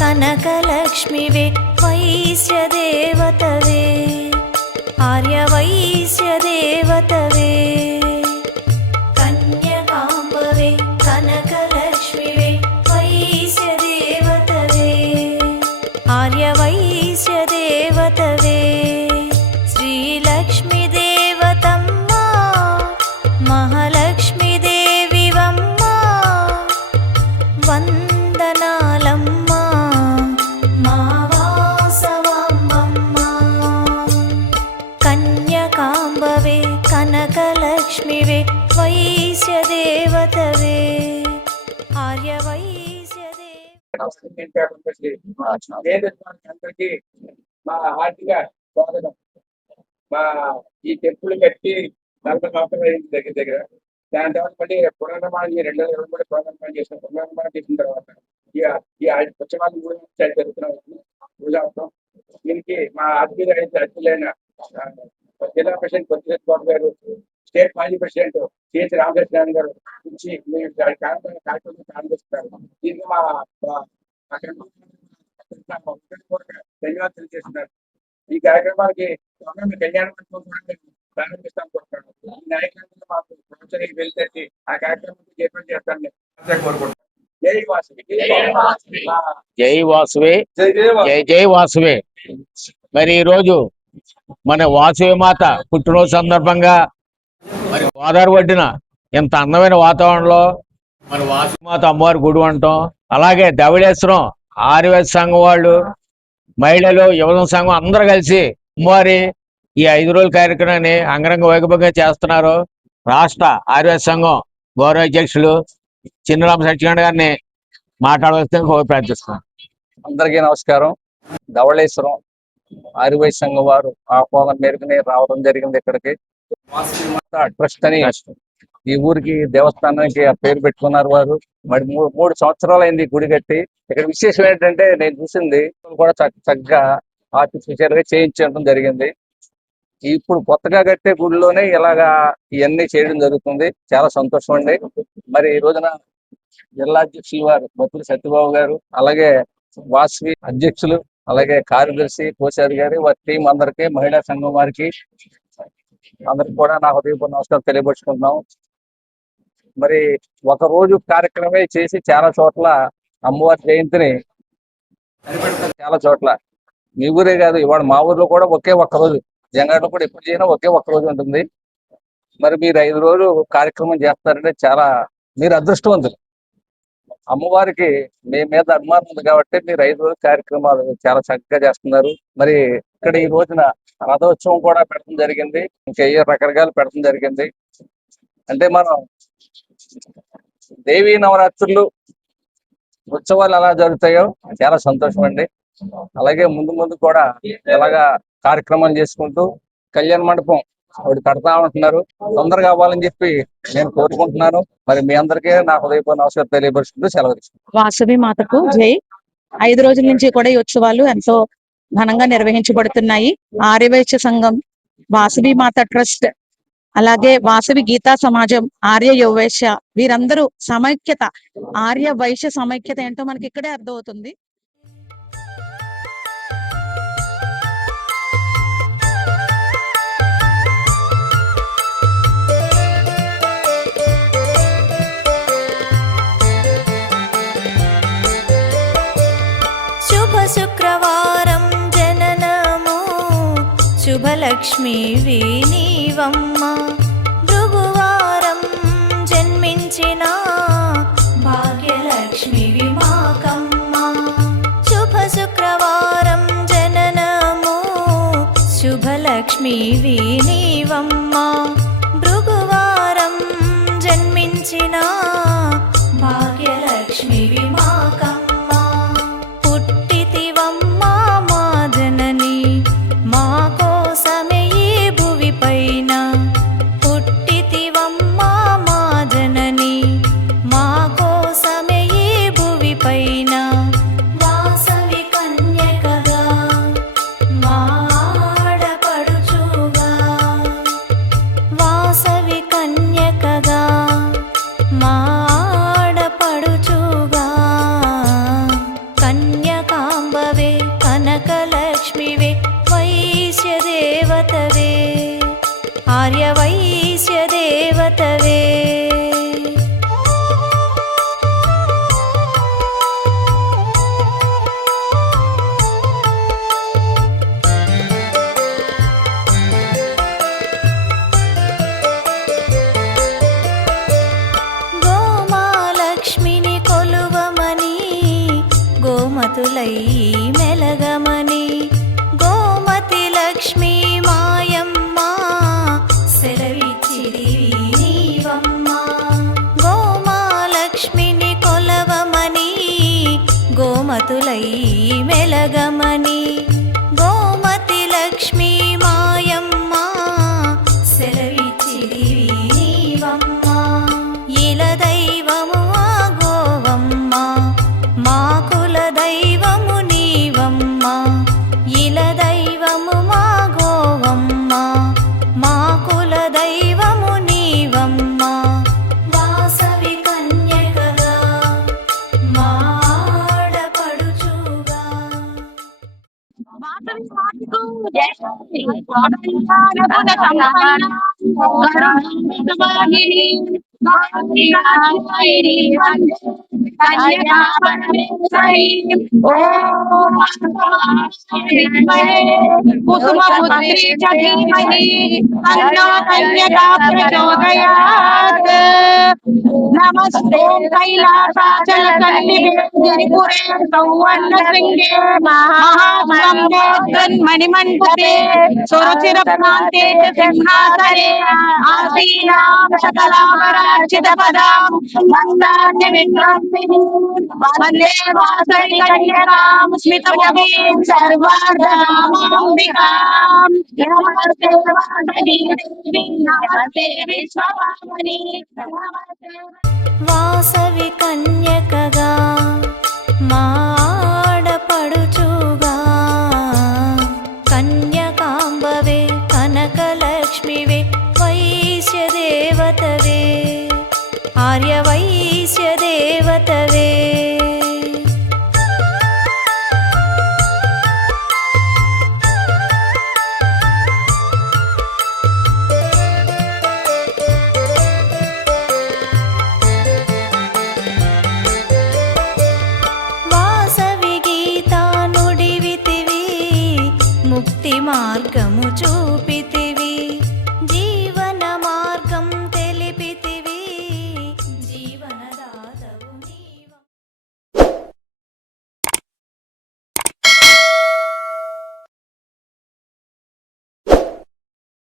కనకలక్ష్మివే వైశ్యదేవతవే ఆర్యవైశ్యదేవతవే కన్యకాంబవే కనకలక్ష్మివే వైశ్యదేవతవే ఆర్యవైశ్యదేవతవే శ్రీలక్ష్మీదేవతమ్మా మహాలక్ష్మీదేవివమ్మా వందనాలమ్మా మా వాసవాంబమ్మా కన్యకాంబవే కనకలక్ష్మివే వైశ్యదేవతవే అందరికీ మా హార్దిక స్వాగతం. మా ఈ టెంపుల్ కట్టి 40 సంవత్సరాలు అయింది దగ్గర. దాని తర్వాత మళ్ళీ పునర్నిర్మాణం 2023 పునర్నిర్మాణం చేసిన పునర్నిర్మాణం చేసిన తర్వాత ఈ పుచ్చమాల కూడా జరుగుతున్నాం పూజావతం. దీనికి మా అతిథులైన జిల్లా ప్రెసిడెంట్ కొద్దిరెడ్డి బాబు గారు, స్టేట్ మాజీ ప్రెసిడెంట్ సిహెచ్ రామకృష్ణ గారు నుంచి కార్యక్రమం ప్రారంభిస్తున్నారు. దీనికి మా ధన్యవాదాలు తెలియజేస్తున్నారు. ఈ కార్యక్రమానికి కళ్యాణ మండపం కూడా మేము ప్రారంభిస్తాం కోరుతున్నాను. ఈ నాయకులందరూ మాకు ప్రొఫెసర్ వెళ్తే ఆ కార్యక్రమం ఏర్పాటు చేస్తాను కోరుకుంటున్నాను. జై వాసవి, జై వాసవి, జై వాసవి. మరి ఈరోజు మన వాసవి మాత పుట్టినరోజు సందర్భంగా మరి గోదావరి ఒడ్డున ఇంత అందమైన వాతావరణంలో మన వాసవి మాత అమ్మవారి గుడి అంటాం. అలాగే ధవళేశ్వరం ఆర్యవైశ్య సంఘం వాళ్ళు, మహిళలు, యువజన సంఘం అందరూ కలిసి అమ్మవారి ఈ 5 రోజుల కార్యక్రమాన్ని అంగరంగ వైభవంగా చేస్తున్నారు. రాష్ట్ర ఆర్యవైశ్య సంఘం గౌరవ అధ్యక్షులు చిన్నరామ సత్యనారాయణ గారిని మాట్లాడవలసిందిగా ప్రార్థిస్తున్నాను. అందరికీ నమస్కారం. ధవళేశ్వరం ఆర్యవైశ్య సంఘం వారు ఆహ్వానం మేరకునే రావడం జరిగింది. ఇక్కడికి వాసవి మాత ట్రస్ట్ అని ఈ ఊరికి దేవస్థానానికి ఆ పేరు పెట్టుకున్నారు వారు. మరి 3 సంవత్సరాలు అయింది గుడి కట్టి. ఇక్కడ విశేషం ఏంటంటే నేను చూసింది కూడా చక్కగా ఆర్టిఫిషియల్ గా చేయించడం జరిగింది. ఇప్పుడు కొత్తగా కట్టే గుడిలోనే ఇలాగా ఇవన్నీ చేయడం జరుగుతుంది. చాలా సంతోషం అండి. మరి ఈ రోజున జిల్లా అధ్యక్షులు వారు బతులు సత్యబాబు గారు, అలాగే వాసవి అధ్యక్షులు, అలాగే కార్యదర్శి కోశారి గారు, వారి టీం అందరికీ, మహిళా సంఘం వారికి అందరికి కూడా నా హృదయపూర్వక నమస్కారం తెలియపరుచుకుంటున్నాం. మరి ఒక రోజు కార్యక్రమే చేసి చాలా చోట్ల అమ్మవారి జయంతిని చాలా చోట్ల, మీ ఊరే కాదు ఇవాళ మా ఊర్లో కూడా ఒకే ఒక్క రోజు, జంగాడలో కూడా ఎప్పుడు చేసినా ఒకే ఒక్క రోజు ఉంటుంది. మరి మీరు 5 రోజులు కార్యక్రమం చేస్తారంటే చాలా మీరు అదృష్టవంతులు. అమ్మవారికి మీ మీద అభిమానం ఉంది కాబట్టి మీరు 5 రోజుల కార్యక్రమాలు చాలా చక్కగా చేస్తున్నారు. మరి ఇక్కడ ఈ రోజున రథోత్సవం కూడా పెట్టడం జరిగింది. ఇంకా రకరకాలు పెట్టడం జరిగింది. అంటే మనం దేవీ నవరాత్రులు ఉత్సవాలు ఎలా జరుగుతాయో చాలా సంతోషం అండి. అలాగే ముందు ముందు కూడా ఇలాగా కార్యక్రమాలు చేసుకుంటూ కళ్యాణ మండపం ఒకటి కడతా ఉంటున్నారు. తొందరగా అవ్వాలని చెప్పి నేను కోరుకుంటున్నాను. మరి మీ అందరికీ నా హృదయపూర్వక నమస్కారం తెలియపరుచుకుంటూ సెలవు తీసుకుంటాను. వాసవి మాతకు జై. 5 రోజుల నుంచి కూడా ఈ ఉత్సవాలు ఎంతో ఘనంగా నిర్వహించబడుతున్నాయి. ఆర్యవైశ్య సంఘం, వాసవి మాత ట్రస్ట్, అలాగే వాసవి గీతా సమాజం, ఆర్య యువవైశ్య, వీరందరూ సమైక్యత, ఆర్య వైశ్య సమైక్యత ఏంటో మనకి ఇక్కడే అర్థమవుతుంది. శుక్రవారం జననము శుభలక్ష్మి నీవమ్మ, భృగువారం జన్మించిన భాగ్యలక్ష్మి విమాకమ్మ. శుక్రవారం జననము శుభలక్ష్మి నీవమ్మ, భృగువారం జన్మించిన భాగ్యలక్ష్మి విమాకమ్మ. ఆర్యవైశ్య దేవతవే. గోమాలక్ష్మిని కొలువమని గోమతులై మెలగమని గోమతి లక్ష్మి మాయమ్మ సెలవిచ్చిది నీవమ్మ. గోమాలక్ష్మిని కొలవమని గోమతులై మెలగమని గోమతి లక్ష్మి మాయమ్మ సెలవిచ్చిది నీవమ్మ. ఇల దైవము ఆ గోవమ్మ మా కుల దైవము నీవమ్మ. ఇల దైవము మా గోవమ్మ మా కుల దైవము నీవమ్మ. వాసవి కన్యకగా మా ఆడపడుచుగా. నమస్తే కైలాసాచల కన్నిపురే సౌవర్ణ శృంగే మణిమంటే సురచిర ప్రాంతే సింహాసనే ఆసీనాం సకలామరార్చిత పదాం మందాన్య విక్రాంతిని వందే వాసవి కన్యకాం స్మితముఖీం సర్వార్ధనామాంబికాం. నమస్తే వాసవి దేవి నమస్తే విశ్వవామని నమస్తే. వాసవి కన్యకగా మా ఆడపడుచుగా